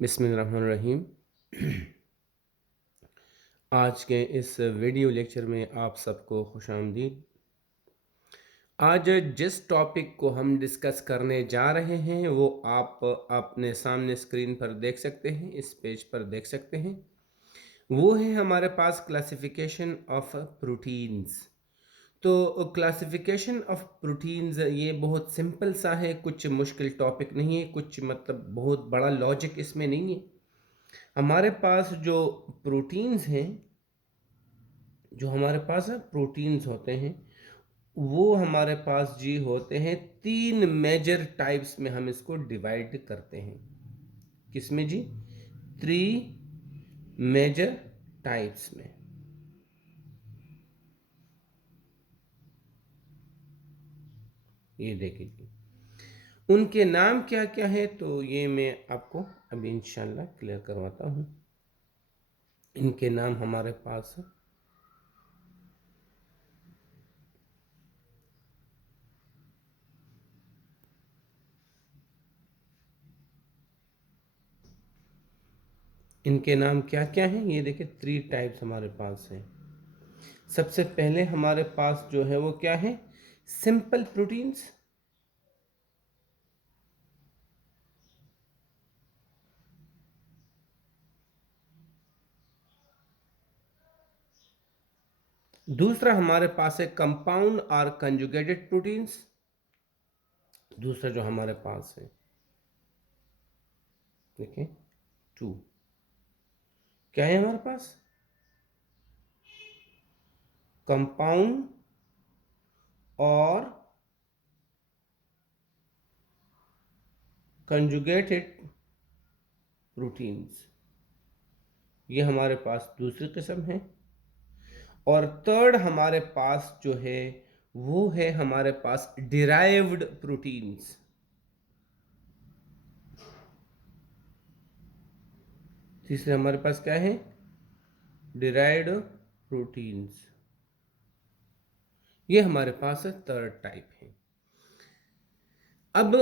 बिस्मिल्लाहिर्रहमानिर्रहीम। आज के इस वीडियो लेक्चर में आप सबको खुशामदीद। आज जिस टॉपिक को हम डिस्कस करने जा रहे हैं वो आप अपने सामने स्क्रीन पर देख सकते हैं, इस पेज पर देख सकते हैं। वो है हमारे पास क्लासिफिकेशन ऑफ प्रोटीन्स। तो क्लासिफिकेशन ऑफ प्रोटीन्स ये बहुत सिंपल सा है, कुछ मुश्किल टॉपिक नहीं है, कुछ मतलब बहुत बड़ा लॉजिक इसमें नहीं है। हमारे पास जो प्रोटीन्स हैं, जो हमारे पास प्रोटीन्स होते हैं, वो हमारे पास जी होते हैं तीन मेजर टाइप्स में। हम इसको डिवाइड करते हैं किसमें जी? थ्री मेजर टाइप्स में। ये देखिए जी, उनके नाम क्या क्या है तो ये मैं आपको अभी इंशाल्लाह क्लियर करवाता हूँ। इनके नाम हमारे पास इनके नाम क्या क्या हैं, ये देखिए थ्री टाइप्स हमारे पास हैं। सबसे पहले हमारे पास जो है वो क्या है? Simple proteins. दूसरा हमारे पास है कंपाउंड और कंजुगेटेड प्रोटीन्स। दूसरा जो हमारे पास है, देखिए टू, क्या है हमारे पास? कंपाउंड और कंजुगेटेड प्रोटीन्स, ये हमारे पास दूसरी किस्म है। और थर्ड हमारे पास जो है वो है हमारे पास डिराइव्ड प्रोटीन्स। तीसरे हमारे पास क्या है? Derived proteins. ये हमारे पास थर्ड टाइप है। अब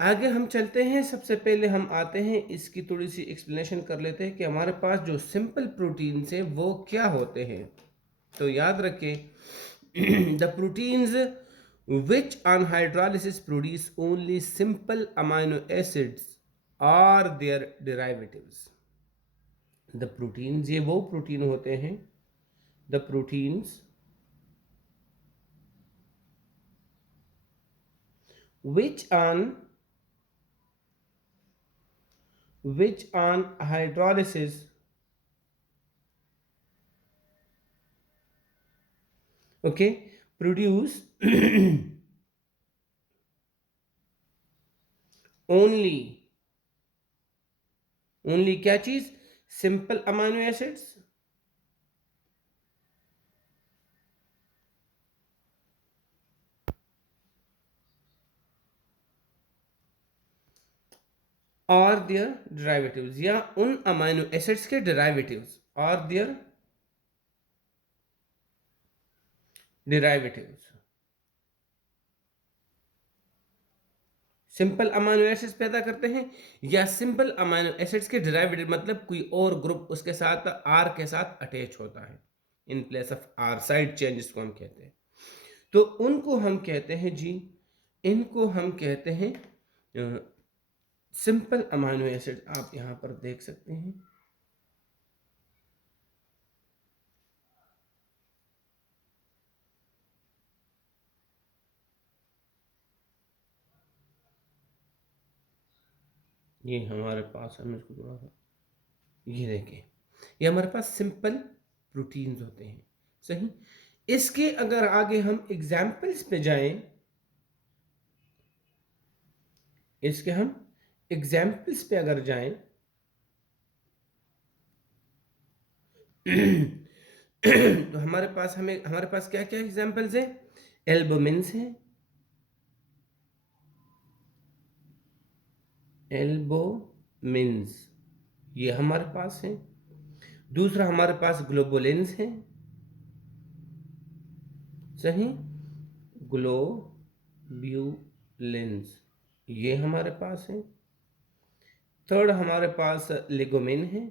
आगे हम चलते हैं। सबसे पहले हम आते हैं, इसकी थोड़ी सी एक्सप्लेनेशन कर लेते हैं कि हमारे पास जो सिंपल प्रोटीन्स हैं वो क्या होते हैं। तो याद रखें, the proteins which on hydrolysis produce only simple amino acids or their derivatives. The proteins, ये वो प्रोटीन होते हैं, the proteins which on hydrolysis okay produce only क्या चीज? सिंपल अमाइनो एसिड्स और देयर डेरिवेटिव्स, या उन अमाइनो एसिड्स के डेरिवेटिव्स और their derivatives. Simple amino acids पैदा करते हैं या सिंपल अमाइनो एसिड्स के डेरिवेटिव, मतलब कोई और ग्रुप उसके साथ आर के साथ अटैच होता है, in place of R, side chain जिसको हम कहते हैं। तो उनको हम कहते हैं जी, इनको हम कहते हैं सिंपल अमाइनो एसिड। आप यहां पर देख सकते हैं, ये हमारे पास, हम इसको थोड़ा सा, ये देखें, ये हमारे पास सिंपल प्रोटीन्स होते हैं। सही। इसके अगर आगे हम एग्जाम्पल्स पे जाएं, इसके हम एग्जाम्पल्स पे अगर जाएं तो हमारे पास क्या क्या एग्जाम्पल्स हैं? एल्बुमिन्स हैं, एल्बुमिन्स ये हमारे पास हैं। दूसरा हमारे पास ग्लोबुलिन्स हैं। सही, ग्लोब्यूलिन्स ये हमारे पास हैं। थर्ड हमारे पास लिगोमिन है।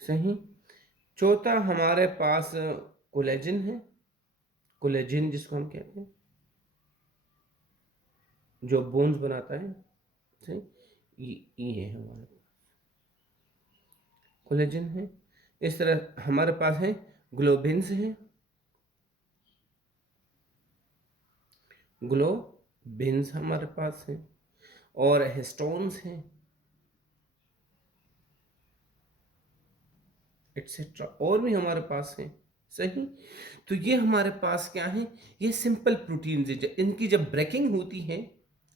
सही। चौथा हमारे पास कोलेजन है, कोलेजन जिसको हम कहते हैं, जो बोन्स बनाता है। सही। ये है हमारे पास कोलेजन है। इस तरह हमारे पास है ग्लोबिन्स है, ग्लोबिन्स हमारे पास है, और हिस्टोन्स हैं, एक्सेट्रा और भी हमारे पास है। सही। तो ये हमारे पास क्या है, ये सिंपल प्रोटीन्स है। इनकी जब ब्रेकिंग होती है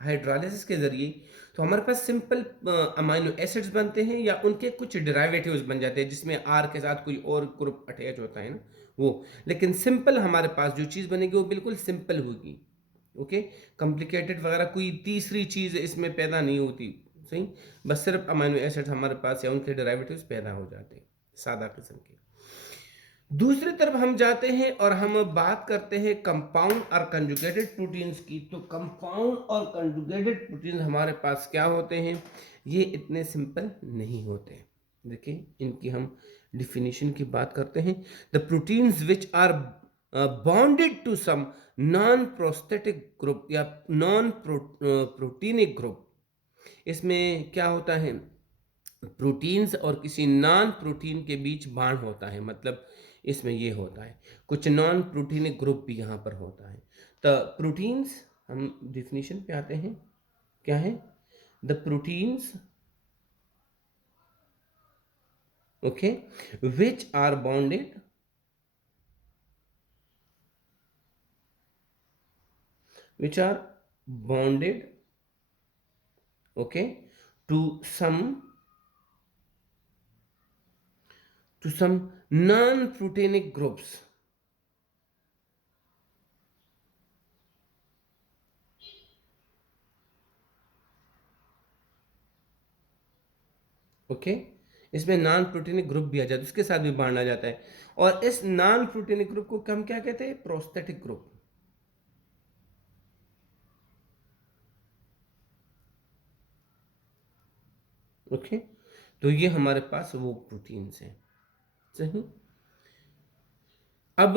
हाइड्रोलाइसिस के जरिए, तो हमारे पास सिंपल अमाइनो एसिड्स बनते हैं, या उनके कुछ डेरिवेटिव्स बन जाते हैं जिसमें आर के साथ कोई और ग्रुप अटैच होता है ना, वो। लेकिन सिंपल हमारे पास जो चीज़ बनेगी वो बिल्कुल सिंपल होगी। ओके। कॉम्प्लिकेटेड वगैरह कोई तीसरी चीज़ इसमें पैदा नहीं होती। सही। बस सिर्फ अमाइनो एसिड्स हमारे पास या उनके डेरिवेटिव्स पैदा हो जाते हैं, सादा किस्म के। दूसरी तरफ हम जाते हैं और हम बात करते हैं कंपाउंड और कंजुगेटेड प्रोटीन्स की। तो कंपाउंड और कंजुगेटेड प्रोटीन्स हमारे पास क्या होते हैं, ये इतने सिंपल नहीं होते। देखिए इनकी हम डिफिनीशन की बात करते हैं। The proteins which are bonded to some non prosthetic group या नॉन प्रोटीनिक ग्रुप। इसमें क्या होता है, प्रोटीन्स और किसी नॉन प्रोटीन के बीच बांड होता है। मतलब इसमें ये होता है, कुछ नॉन प्रोटीनिक ग्रुप भी यहाँ पर होता है। तो प्रोटीन्स, हम डिफिनीशन पे आते हैं, क्या है, the proteins, okay, which are bonded, which are bonded, okay, to some non protenic groups, okay. इसमें नॉन प्रोटीनिक ग्रुप भी आ जाता है, उसके साथ भी बांधा जाता है। और इस नॉन प्रोटीनिक ग्रुप को हम क्या कहते हैं, प्रोस्थेटिक ग्रुप। ओके। तो ये हमारे पास वो प्रोटीन्स हैं। सही। अब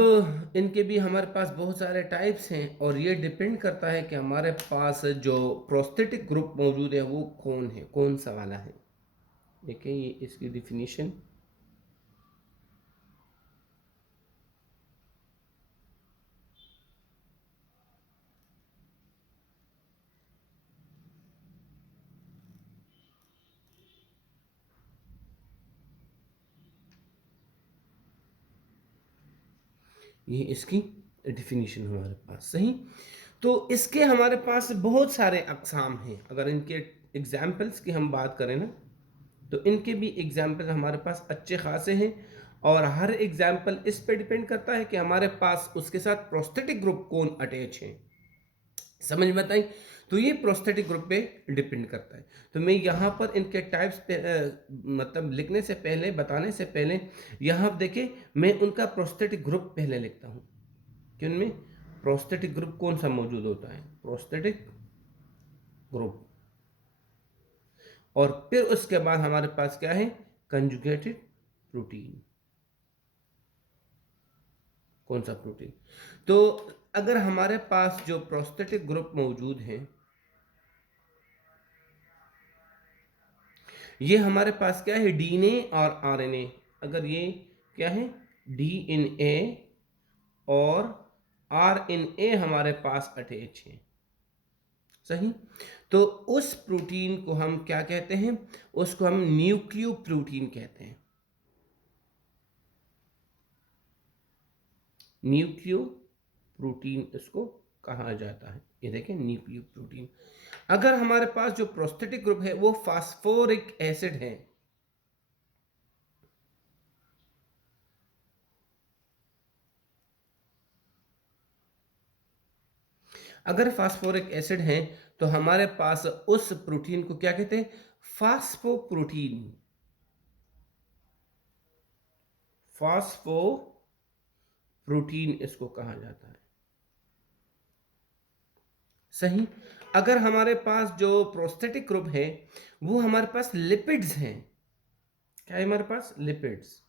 इनके भी हमारे पास बहुत सारे टाइप्स हैं, और ये डिपेंड करता है कि हमारे पास जो प्रोस्थेटिक ग्रुप मौजूद है वो कौन है, कौन सा वाला है। देखिए ये इसकी डिफिनीशन, ये इसकी डिफिनीशन हमारे पास। सही। तो इसके हमारे पास बहुत सारे अक़साम हैं। अगर इनके एग्जाम्पल्स की हम बात करें ना, तो इनके भी एग्जाम्पल हमारे पास अच्छे खासे हैं। और हर एग्जाम्पल इस पे डिपेंड करता है कि हमारे पास उसके साथ प्रोस्थेटिक ग्रुप कौन अटैच है। समझ में बताई। तो ये प्रोस्थेटिक ग्रुप पे डिपेंड करता है। तो मैं यहाँ पर इनके टाइप्स पे मतलब लिखने से पहले, बताने से पहले, यहाँ देखिए मैं उनका प्रोस्थेटिक ग्रुप पहले लिखता हूँ कि उनमें प्रोस्थेटिक ग्रुप कौन सा मौजूद होता है, प्रोस्थेटिक ग्रुप। और फिर उसके बाद हमारे पास क्या है, कंजुगेटेड प्रोटीन। कौन सा प्रोटीन। तो अगर हमारे पास जो प्रोस्थेटिक ग्रुप मौजूद है, ये हमारे पास क्या है, डीएनए और आरएनए। अगर ये क्या है, डीएनए और आरएनए हमारे पास अटैच है। सही। तो उस प्रोटीन को हम क्या कहते हैं, उसको हम न्यूक्लियो प्रोटीन कहते हैं। न्यूक्लियो प्रोटीन इसको कहा जाता है। ये देखें न्यूक्लियो प्रोटीन। अगर हमारे पास जो प्रोस्थेटिक ग्रुप है वो फास्फोरिक एसिड है, अगर फास्फोरिक एसिड है, तो हमारे पास उस प्रोटीन को क्या कहते हैं, फास्फोप्रोटीन। फास्फोप्रोटीन इसको कहा जाता है। सही। अगर हमारे पास जो प्रोस्थेटिक ग्रुप है वो हमारे पास लिपिड्स हैं, क्या है हमारे पास? लिपिड्स।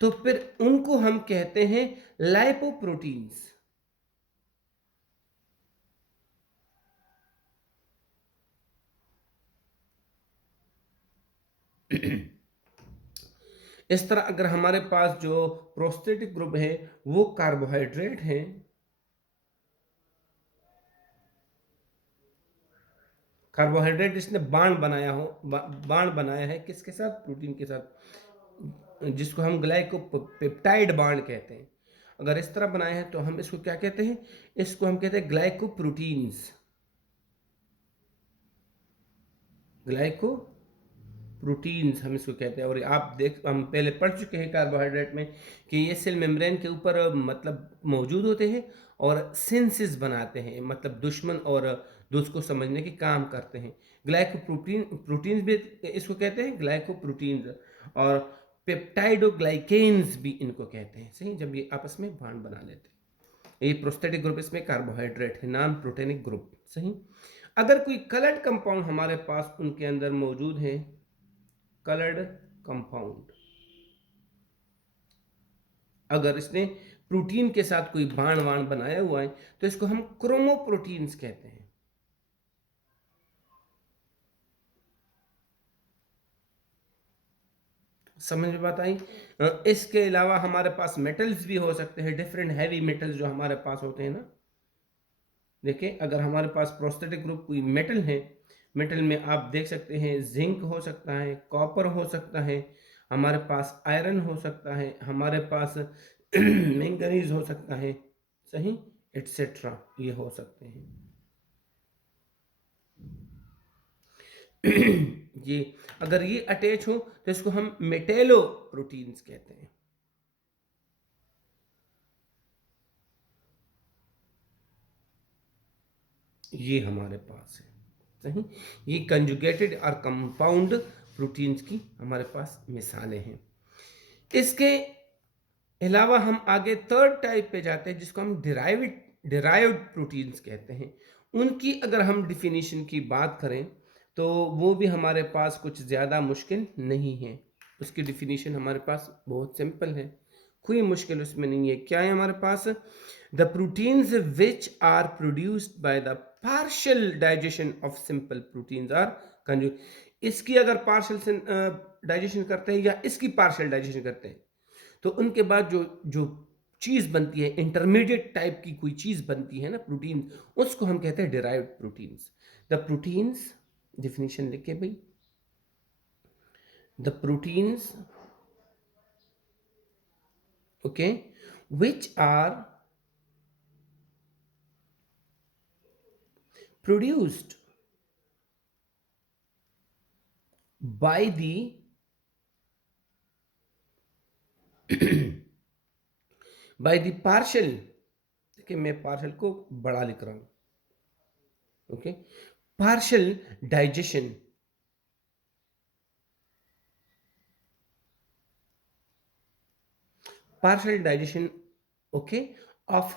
तो फिर उनको हम कहते हैं लाइपोप्रोटीन्स। इस तरह अगर हमारे पास जो प्रोस्थेटिक ग्रुप है वो कार्बोहाइड्रेट है, कार्बोहाइड्रेट इसने बाण बनाया है किसके साथ? प्रोटीन के साथ, जिसको हम ग्लाइकोपेप्टाइड बाण कहते हैं। अगर इस तरह बनाए हैं तो हम इसको क्या कहते हैं? इसको हम कहते हैं ग्लाइकोप्रोटीन्स। ग्लाइको प्रोटीन्स हम इसको कहते हैं। और आप देख, हम पहले पढ़ चुके हैं कार्बोहाइड्रेट में कि ये सेल मेम्ब्रेन के ऊपर मतलब मौजूद होते हैं और सिंथेसिस बनाते हैं, मतलब दुश्मन और दोस्त को समझने के काम करते हैं। प्रोटीन्स भी इसको कहते हैं ग्लाइकोप्रोटीन्स, और पेप्टाइडोग्लाइकेन्स भी इनको कहते हैं, सही, जब ये आपस में बांड बना लेते हैं। ये प्रोस्थेटिक ग्रुप इसमें कार्बोहाइड्रेट है, नॉन प्रोटीनिक ग्रुप, सही। अगर कोई कलर्ड कंपाउंड हमारे पास उनके अंदर मौजूद है, कलर्ड कंपाउंड, अगर इसने प्रोटीन के साथ कोई बाण वाण बनाया हुआ है तो इसको हम क्रोमोप्रोटीन्स कहते हैं। समझ में बात आई? इसके अलावा हमारे पास मेटल्स भी हो सकते हैं, डिफरेंट हैवी मेटल्स जो हमारे पास होते हैं ना। देखिए, अगर हमारे पास प्रोस्थेटिक ग्रुप कोई मेटल है, मेटल में आप देख सकते हैं जिंक हो सकता है, कॉपर हो सकता है, हमारे पास आयरन हो सकता है, हमारे पास मैंगनीज हो सकता है, सही, एटसेट्रा, ये हो सकते हैं। ये अगर ये अटैच हो तो इसको हम मेटेलो प्रोटीन्स कहते हैं। ये हमारे पास है, सही। ये कंजुगेटेड और कंपाउंड प्रोटीन्स की हमारे पास मिसालें हैं। इसके अलावा हम आगे थर्ड टाइप पे जाते हैं जिसको हम डिराइव्ड प्रोटीन्स कहते हैं। उनकी अगर हम डिफिनीशन की बात करें तो वो भी हमारे पास कुछ ज़्यादा मुश्किल नहीं है। उसकी डिफिनीशन हमारे पास बहुत सिंपल है, कोई मुश्किल उसमें नहीं है। क्या है हमारे पास? The proteins which are produced by the partial digestion of simple proteins are कंजू। इसकी अगर पार्शियल डाइजेशन करते हैं या इसकी पार्शियल डाइजेशन करते हैं तो उनके बाद जो जो चीज़ बनती है, इंटरमीडिएट टाइप की कोई चीज़ बनती है ना, प्रोटीन, उसको हम कहते हैं derived proteins. The proteins, definition लिखे भाई, the proteins, okay, which are produced by the by the partial, देखिए मैं पार्शियल को बड़ा लिख रहा हूं, okay, partial digestion, partial digestion, okay, of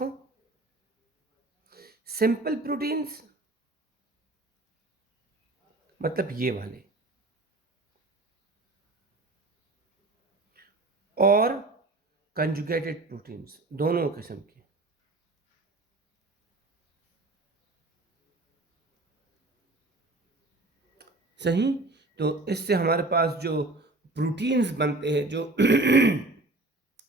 simple proteins, मतलब ये वाले, और कंजुगेटेड प्रोटीन्स, दोनों किस्म के, सही। तो इससे हमारे पास जो प्रोटीन्स बनते हैं, जो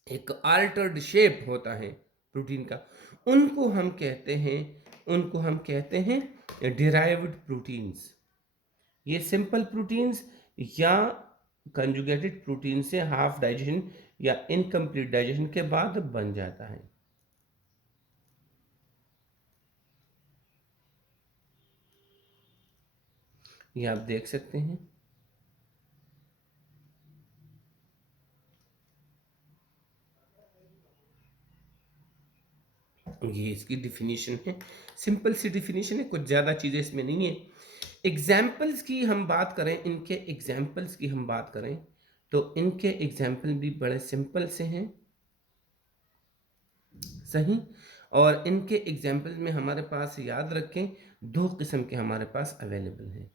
एक आल्टर्ड शेप होता है प्रोटीन का, उनको हम कहते हैं, उनको हम कहते हैं डिराइव्ड प्रोटीन्स। ये सिंपल प्रोटीन्स या कंजुगेटेड प्रोटीन से हाफ डाइजेशन या इनकम्प्लीट डाइजेशन के बाद बन जाता है। ये आप देख सकते हैं, ये इसकी डिफिनीशन है, सिंपल सी डिफिनीशन है, कुछ ज़्यादा चीज़ें इसमें नहीं है। एग्जाम्पल्स की हम बात करें, इनके एग्जाम्पल्स की हम बात करें तो इनके एग्जाम्पल भी बड़े सिंपल से हैं, सही। और इनके एग्जाम्पल में हमारे पास याद रखें 2 किस्म के हमारे पास अवेलेबल हैं।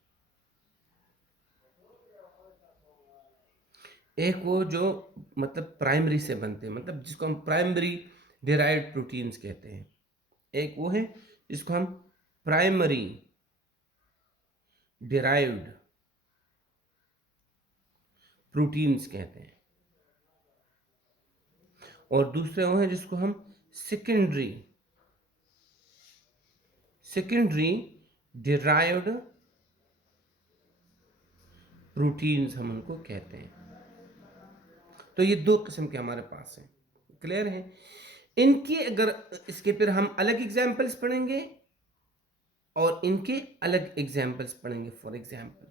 एक वो जो मतलब प्राइमरी से बनते हैं, मतलब जिसको हम प्राइमरी डिराइव्ड प्रोटीन्स कहते हैं। एक वो है जिसको हम प्राइमरी डिराइव्ड प्रोटीन्स कहते हैं, और दूसरे वो हैं जिसको हम सेकेंडरी सेकेंडरी डिराइव्ड प्रोटीन्स हम उनको कहते हैं। तो ये 2 किस्म के हमारे पास हैं। क्लियर है? इनकी अगर इसके फिर हम अलग एग्जाम्पल्स पढ़ेंगे और इनके अलग एग्जाम्पल्स पढ़ेंगे। फॉर एग्जाम्पल,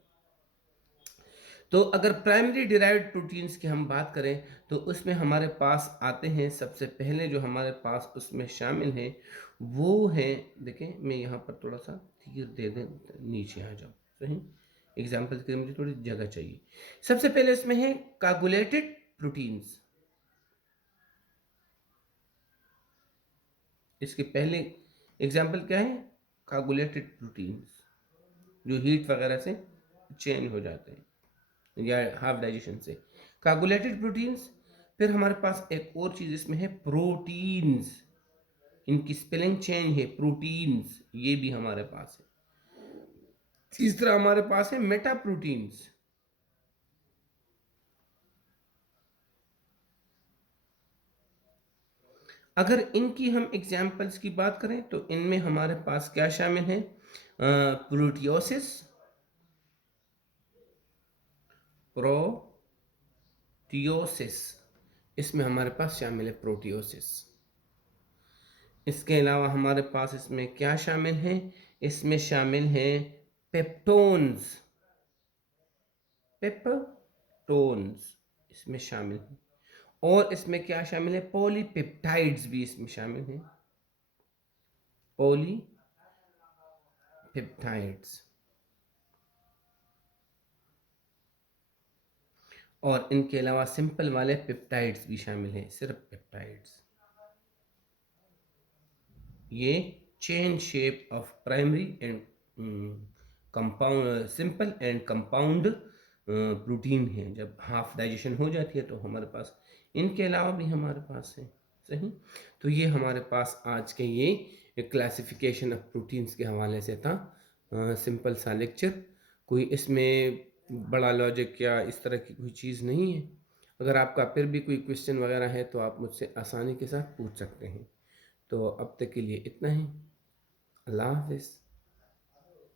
तो अगर प्राइमरी डिराइव्ड प्रोटीन्स की हम बात करें तो उसमें हमारे पास आते हैं, सबसे पहले जो हमारे पास उसमें शामिल हैं वो है, देखें मैं यहाँ पर थोड़ा सा तीर दे दें, नीचे आ जाओ। सही, एग्जाम्पल्स के लिए मुझे थोड़ी जगह चाहिए। सबसे पहले इसमें है कागुलेटेड प्रोटीन्स। इसके पहले एग्जाम्पल क्या है? कागुलेटेड प्रोटीन्स, जो हीट वगैरह से चेंज हो जाते हैं या हाफ डाइजेशन से। कागुलेटेड प्रोटीन्स। फिर हमारे पास एक और चीज़ इसमें है प्रोटीन्स। इनकी स्पेलिंग चेंज है, प्रोटीन्स, ये भी हमारे पास है। तीसरा हमारे पास है मेटा प्रोटीन्स। अगर इनकी हम एग्जाम्पल्स की बात करें तो इनमें हमारे पास क्या शामिल है? प्रोटियोसिस, प्रोटियोसिस, इसमें हमारे पास शामिल है प्रोटियोसिस। इसके अलावा हमारे पास इसमें क्या शामिल है? इसमें शामिल है पेप्टोन्स, पेप्टोन्स इसमें शामिल है। और इसमें क्या शामिल है? पॉलीपेप्टाइड्स भी इसमें शामिल हैं, पॉलीपेप्टाइड्स। और इनके अलावा सिंपल वाले पेप्टाइड्स भी शामिल हैं, सिर्फ पेप्टाइड्स। ये chain shape of primary and compound, simple and compound protein है। जब हाफ डाइजेशन हो जाती है तो हमारे पास इनके अलावा भी हमारे पास है। सही, तो ये हमारे पास आज के ये क्लासिफिकेशन ऑफ प्रोटीन्स के हवाले से था। सिंपल सा लेक्चर, कोई इसमें बड़ा लॉजिक या इस तरह की कोई चीज़ नहीं है। अगर आपका फिर भी कोई क्वेश्चन वगैरह है तो आप मुझसे आसानी के साथ पूछ सकते हैं। तो अब तक के लिए इतना ही। अल्लाह हाफिज़।